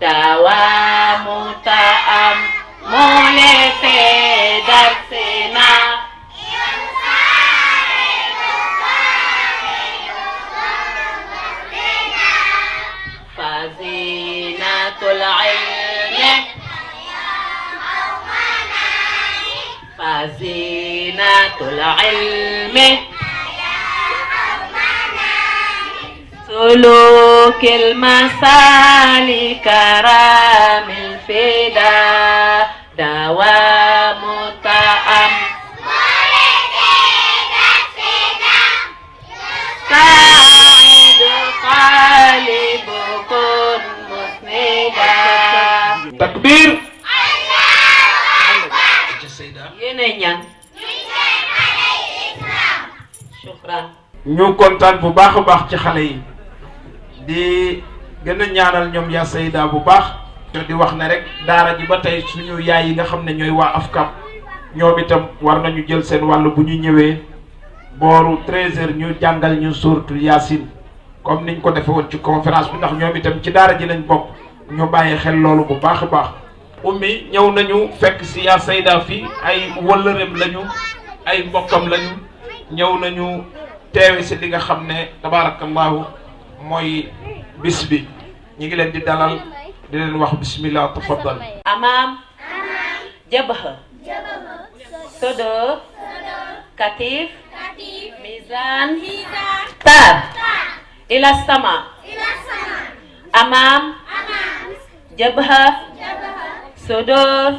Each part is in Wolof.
dawamu ta'am mulete darsena fazinatul ilmi fazinatul ilmi سلوك المسالك كرام الفدا دوام تأم سعيد قلبكم مسندا takbir yéenay ñaan shukran ñu kontaan bu baax a baax ci xale yi di gën a ñaanal ñoom yaa Sayda bu baax di wax ne rek daara ji ba tey suñu yaay yi nga xam ne ñooy waa AFCAM ñoom itam war nañu jël seen wàll bu ñu ñëwee booru 13h ñu jàngal ñu suuratu Yaasin comme niñ ko defe woon ci conférence bi ndax ñoom itam ci daara ji lañ bokk ñu bàyyi xel loolu bu baax a baax. ummi ñëw nañu fekk si yaa Sayda fii ay wëllëreem lañu ay mbokkam lañu ñëw nañu teewe si li nga xam ne tabarakallahu mooy bis bi ñi ngi leen di dalal di leen wax bismillah tafaddal amam jabha sodor katif mizan tar ila sama amam jabha sodor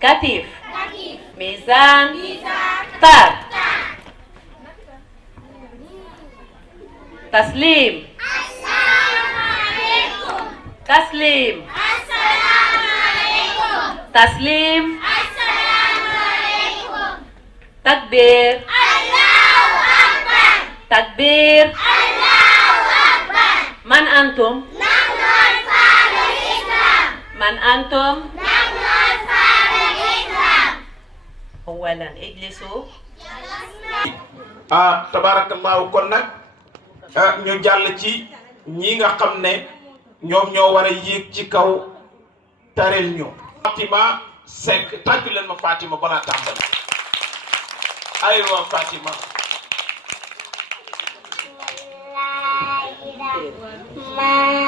katif mizan tar taslim Assalamualaikum. taslim Assalamualaikum. taslim Assalamualaikum. takbir Allahu Akbar. takbir Allahu Akbar. man antum Nahnu Ansarul Islam. man antum Nahnu Ansarul Islam. awalan ijlisu tabarakallahu kon nag ñu jàll ci ñi nga xam ne ñoom ñoo war a yéeg ci kaw tarel ñu Fatima Seck tàccu leen ma Fatima balaa tàmbali aywa Fatima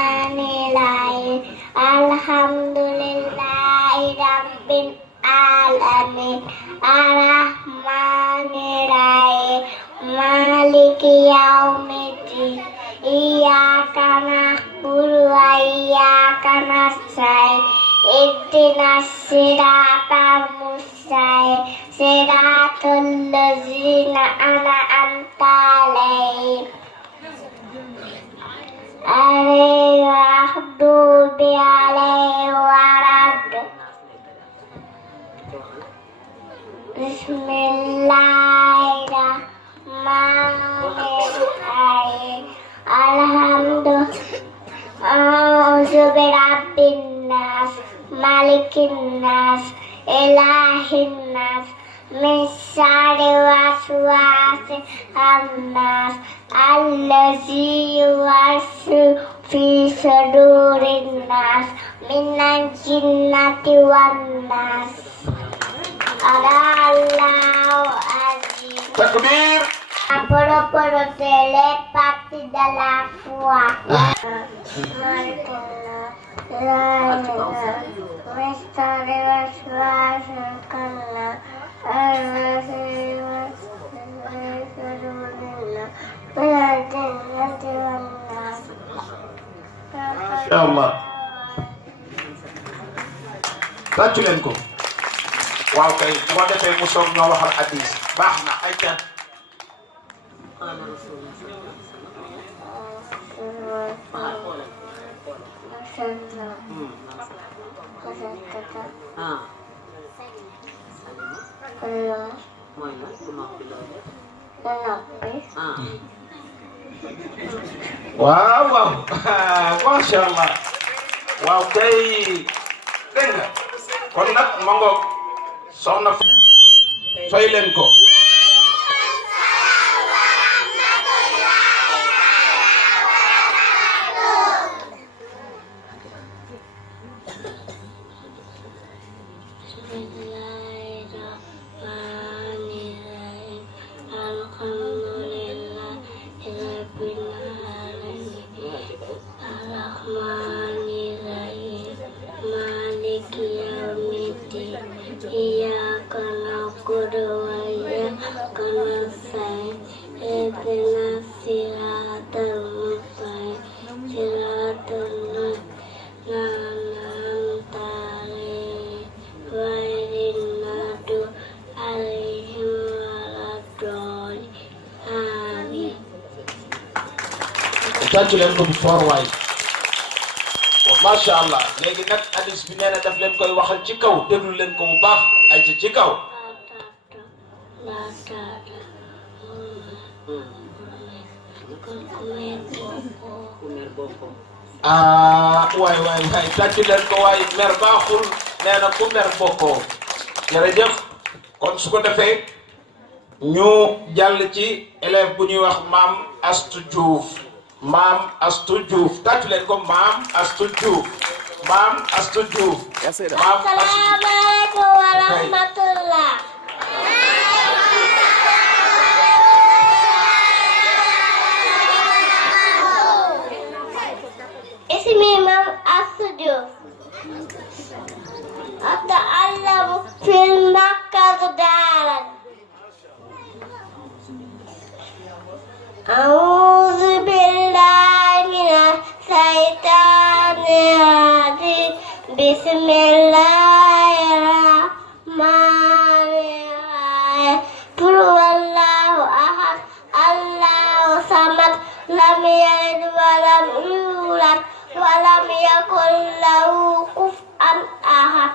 Bismillahirrahmanirrahim. Alhamdulillahi rabbil alamin. Arrahmanirrahim. Maliki yaumiddin. Iyyaka na'budu wa iyyaka nasta'in. Ihdinas siratal mustaqim. Siratal ladzina an'amta 'alaihim. Al-Maghdubi 'alaihim waladdallin. Bismillahirrahmanirrahim. A'udzu birabbin nas, malikin nas, ilahin nas, min syarri waswasil khannas, allazi yuwaswisu fi sudurin nas, minal jinnati wan nas. Allahu azim. takbir Poro-poro telepati dalam fuak. Misteri waswasakanlah. ya Allah tàccu leen ko waaw kay bu ko defee mu soog ñoo waxal hadis baax na ay ca waaw waaw masha Allah waaw kay dégg nga kon nag ma ngoog soxna fay leen ko. tàccu leen ko bu foor waay macha allah léegi nag hadis bi nee na daf leen koy waxal ci kaw déglu leen ko bu baax ay ci kaw waay tàccu leen ko waay mer baaxul nee na ku mer bokkoo jërëjëf kon su ko defee ñu jàll ci élève bu ñuy wax maam Astou Diouf maam Astou Diouf tàccu leen ko maam Astou Diouf maam Astou Diouf. Assalamualaikum warahmatullah. Ismi Mam Astou Diouf. Ata'allamu fil Makkah daran. A'udzu billahi minasy syaithanir rajim. Bismillahirrahmanirrahim. Qul huwallahu ahad, Allahu samad, lam yalid wa lam yulad wa lam yakul lahu kufuwan ahad.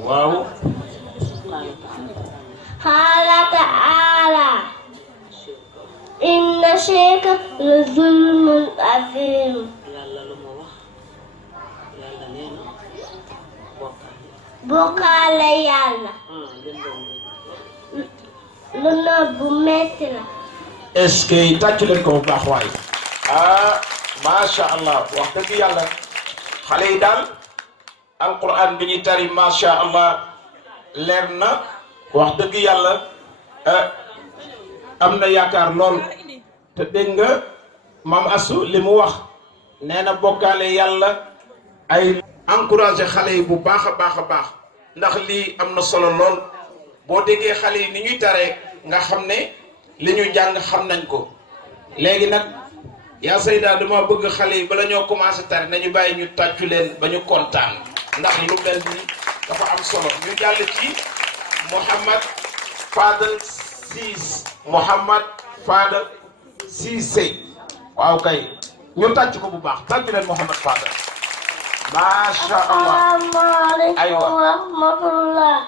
Wow. Qala ta'ala inna syirka la zulmun azim. Yàlla lu ma wax yàlla nee na Bokkaale yàlla lu nëbb metti la. est-ce que tàccu leen ko bu baax waay macha allah wax dëgg yàlla xale yi daal alquran bi ñuy tari macha allah leer na wax dëgg yàlla am na yaakaar lool te dégg nga maam Astou li mu wax nee na bokkaale yàlla ay encouragé xale yi bu baax a baax a baax ndax lii am na solo lool boo déggee xale yi ni ñuy taree nga xam ne li ñu jàng xam nañ ko léegi nag yaa Seyda dama bëgg xale yi bala ñoo commencé tari nañu bàyyi ñu tàccu leen ba ñu kontaan ndax lu mel ni dafa am solo ñu jàll ci Mouhamad Fadel Cissé Mouhamad Fadel Cissé waaw kay ñu tàcc ko bu baax tàccu leen Mouhamad Fadel macha allah Assalamualaikum warahmatullah.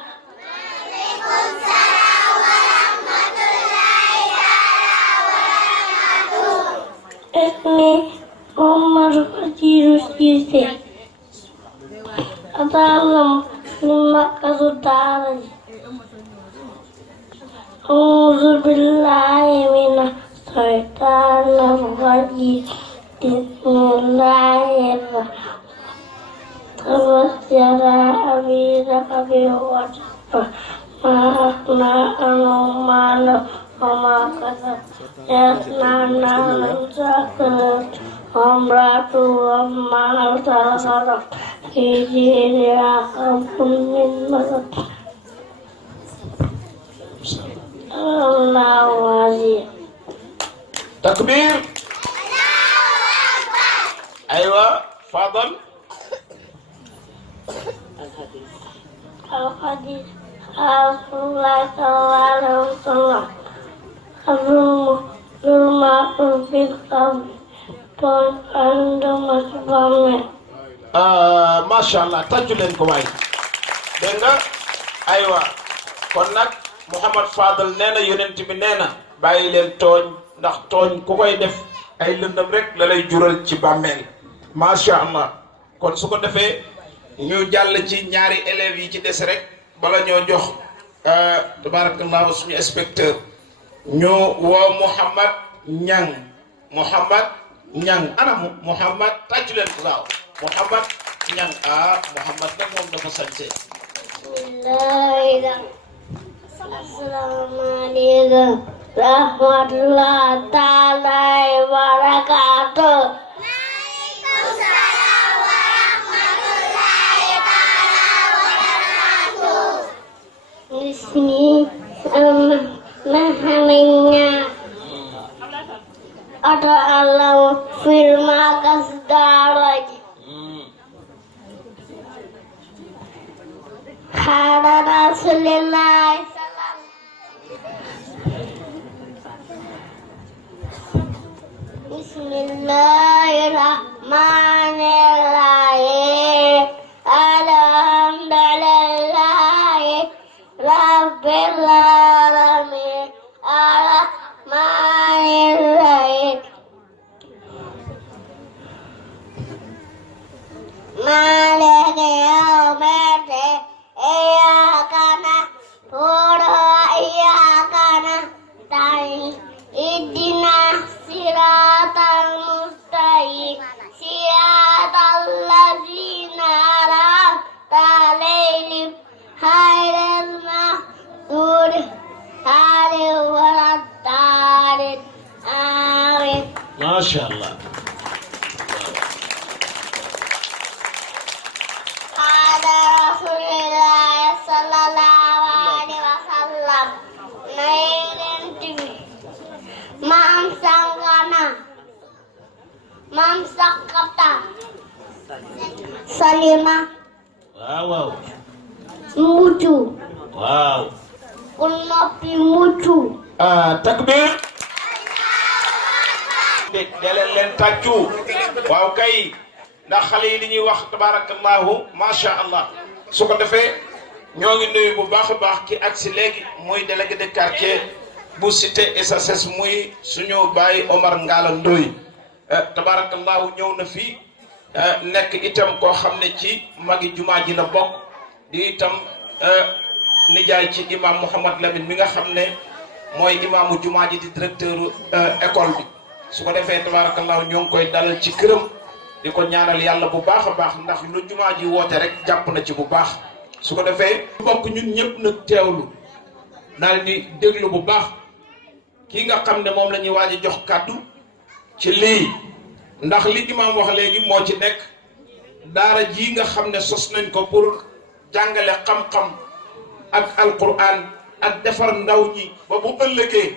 Ismi Umar Fajirus Cissé. Ata'allamu mimma kasudara. A'udzu billahi minash shaitanir rajim. Bismillahirrahmanirrahim. Tawassara abidaka biwajah ma anumana wa kasab yasnana zakat amratu wa ma tasarak hijriya kabun min masad Allahu azim. takbir aywa Fadal Al-Hadis Rasulullah sallallahu alaihi wasallam Al-Ma'ruf bil-Qawl Pon anda masih banget. macha allah tàccu leen ko waay dégg nga aywa kon nag Mouhamad Fadal nee na yonent bi nee na bàyyi leen tooñ ndax tooñ ku koy def ay lëndëm rek la lay jural ci bàmmeel macha allah kon su ko defee ñu jàll ci ñaari élèves yi ci des rek bala ñoo jox tabarakallahu suñu inspecteur ñu woo Mouhamad Ñang anamu Mouhamad tàccu leen ko gaaw Mouhamad Ñang Mouhamad nag moom dafa sañse. Assalamualaikum warahmatullahi taala wabarakatuh. Waalaikumsalam warahmatullahi taala wabarakatuh. Bismillahirrahmanirrahim. Ada Allah firman kasdaraj. Kata Rasulullah Bismillahirrahmanirrahim. Alhamdulillahi Rabbil alamin. Ar-Rahmanirrahim. Maliki yaumiddin. Iyyaka na'budu wa iyyaka nasta'in. Ihdinas siratal mustaqim. Siratal ladzina an'amta 'alaihim ghairil maghdubi 'alaihim waladdallin. Amin. Masya Allah. Ada Rasulullah sallallahu alaihi wasallam naik Mam sangkana Mam sakata Salima Wow. mutu Wow. Kunapi mutu Takbir. Deleen leen tàccu waaw kay ndax xale yi li ñuy wax tabarakallahu macha allah su ko defee ñoo ngi nuyu bu baax a baax ki agsi léegi muy délégué de quartier bu cité SSS muy suñu baay Omar Ngala Ndoy tabarakallahu ñëw na fii nekk itam koo xam ne ci magi jumaa ji la bokk di itam nijaay ci imam Mouhamad Lamine mi nga xam ne mooy imaamu jumaa ji di directeur école bi su ko defee tabarakallahu ñoo ngi koy dalal ci këram di ko ñaanal yàlla bu baax a baax ndax lu jumaa ji woote rek jàpp na ci bu baax su ko defee bokk ñun ñëpp nag teewlu daal di déglu bu baax kii nga xam ne moom la ñuy waaj a jox kàddu ci lii ndax li imaam wax léegi moo ci nekk daara ji nga xam ne sos nañ ko pour jàngale xam-xam ak alquran ak defar ndaw ñi ba bu ëllëgee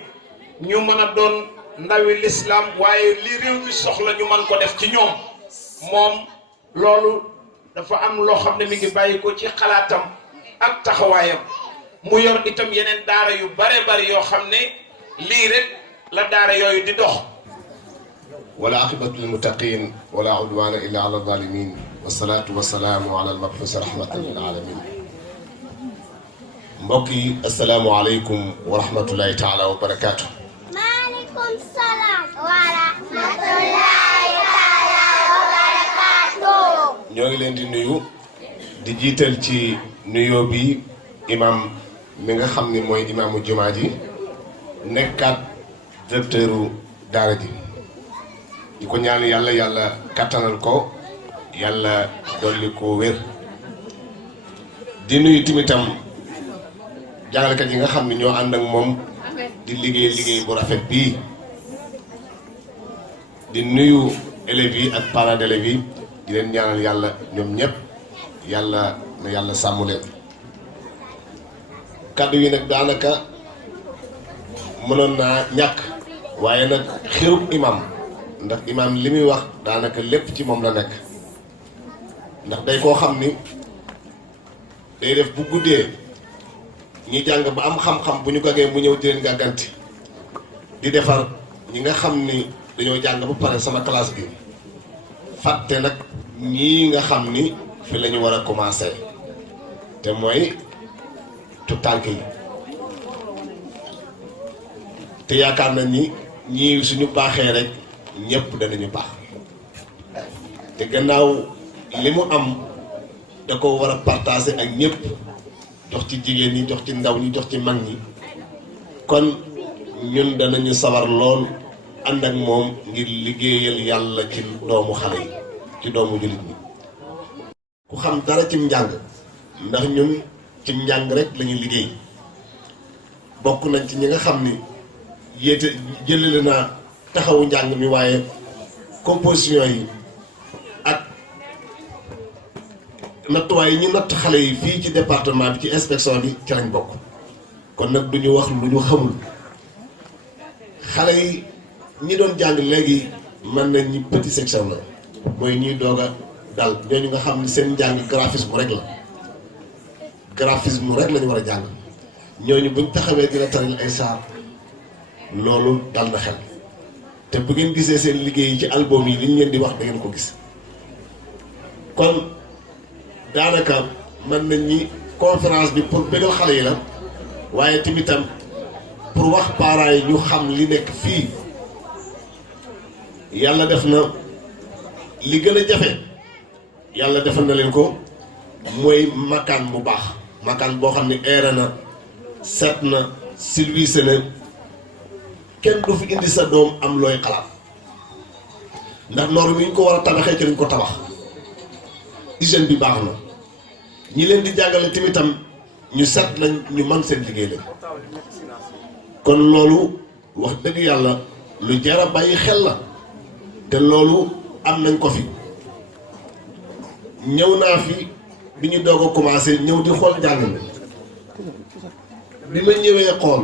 ñu mën a doon ndawi l'islam waaye li réew mi soxla ñu mën ko def ci ñoom moom loolu dafa am loo xam ne mi ngi bàyyi ko ci xalaatam ak taxawaayam mu yor itam yeneen daara yu bare bari yoo xam ne lii rek la daara yooyu di dox. wala aqibatu lilmuttaqin wala udwana illa ala zalimin wassalatu wassalaamu ala almabxuus rahmatan lil alamin. mbokk yi assalaamu aleykum wa rahmatullahi taala wa barakaatu. maaleykum salaam wa rahmatullahi taala wa barakaatu. ñoo ngi leen di nuyu di jiital ci nuyoo bi imam mi nga xam ni mooy imaamu jumaa ji nekkaat directeuru daara ji di ko ñaan yàlla yàlla kattanal ko yàlla dolli ko wér di nuyu timitam jàngalekat yi nga xam ne ñoo ànd ak moom di liggéey bu rafet bii di nuyu élèves yi ak parents d'élèves yi di leen ñaanal yàlla ñoom ñëpp yàlla na yàlla sàmm leen kàddu yi nag daanaka mënoon naa ñàkk waaye nag xirub imam ndax imam li muy wax daanaka lépp ci moom la nekk ndax day koo xam ni day def bu guddee ñi jàng ba am xam-xam bu ñu gagee mu ñëw di leen gàgganti di defar ñi nga xam ni dañoo jàng ba pare sama classe bi fàtte nag ñii nga xam ni fi la ñu war a commencer te mooy tout tànk yi te yaakaar nañ ni ñii suñu baaxee rek ñëpp danañu baax te gannaaw li mu am da ko war a partager ak ñëpp jox ci jigéen ñi jox ci ndaw ñi jox ci mag ñi kon ñun danañu sawar lool ànd ak moom ngir liggéeyal yàlla ci doomu xale yi ci doomu jullit ñi ku xam dara cim njàng ndax ñun cim njàng rek lañuy liggéey bokk nañ ci ñi nga xam ni yéete jëlale naa taxawu njàng mi waaye composition yi ak nattuwaay yi ñu natt xale yi fii ci département bi ci inspection bi ci lañ bokk kon nag duñu wax lu ñu xamul xale yi ñi doon jàng léegi mën nañ ñi petit section la mooy ñuy doog a dal ñooñu nga xam ne seen njàng graphisme rek la graphisme rek lañu war a jàng ñooñu buñ taxawee dina taril ay saar loolu dal na xel te bu ngeen gisee seen liggéey yi ci album yi li ñu leen di wax da ngeen ko gis kon daanaka mën nañ ñi conférence bi pour bégal xale yi la waaye tamitam pour wax parents yi ñu xam li nekk fii yàlla def na li gën a jafe yàlla defal na leen ko mooy makaan bu baax makaan boo xam ne aéré na set na silvissé na kenn du fi indi sa doom am looy xalaat ndax norme yi ñu ko war a tabaxee ci lañ ko tabax hygiène bi baax na ñi leen di jàngale tamitam ñu set lañ ñu man seen liggéey lañ kon loolu wax dëgg yàlla lu jar a bàyyi xel la te loolu am nañ ko fi ñëw naa fi bi ñu doog a commencé ñëw di xool njàng mi bi ma ñëwee xool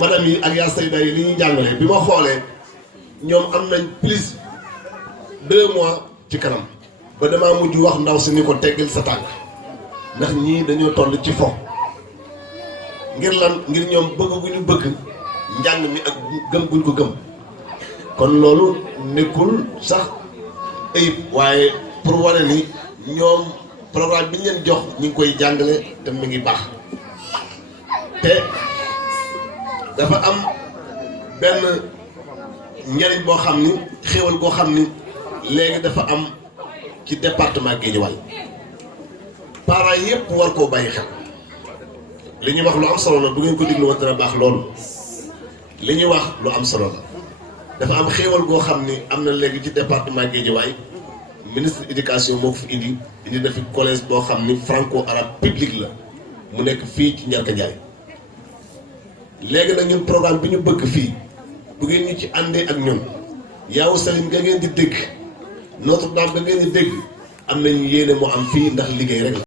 madame yi ak yaa sayda yi li ñuy jàngalee bi ma xoolee ñoom am nañ plus 2 mois ci kanam ba damaa mujj wax ndaw si ni ko teggal sa tànk ndax ñii dañoo toll ci fo ngir lan ngir ñoom bëgg gu ñu bëgg njàng mi ak gëm guñ ko gëm kon loolu nekkul sax ayib waaye pour wane ni ñoom programme bi ñu leen jox ñu ngi koy jàngale te mu ngi baax te dafa am benn njariñ boo xam ni xéwal boo xam ni léegi dafa am ci département Guédiawaye parents yépp war koo bàyyi xel li ñuy wax lu am solo la bu ngeen ko diglu woon dana baax loolu li ñuy wax lu am solo la dafa am xéewal goo xam ni am na léegi ci département Guédiawaye ministre éducation moo ko fi indi na fi collège boo xam ni franco arabe public la mu nekk fii ci Njarka Njaay léegi nag ñun programme bi ñu bëgg fii bu ngeen ñu ci àndee ak ñun yaawu salim nga ngeen di dégg Notre Dame nga ngeen di dégg am nañu yéene moo am fii ndax liggéey rek la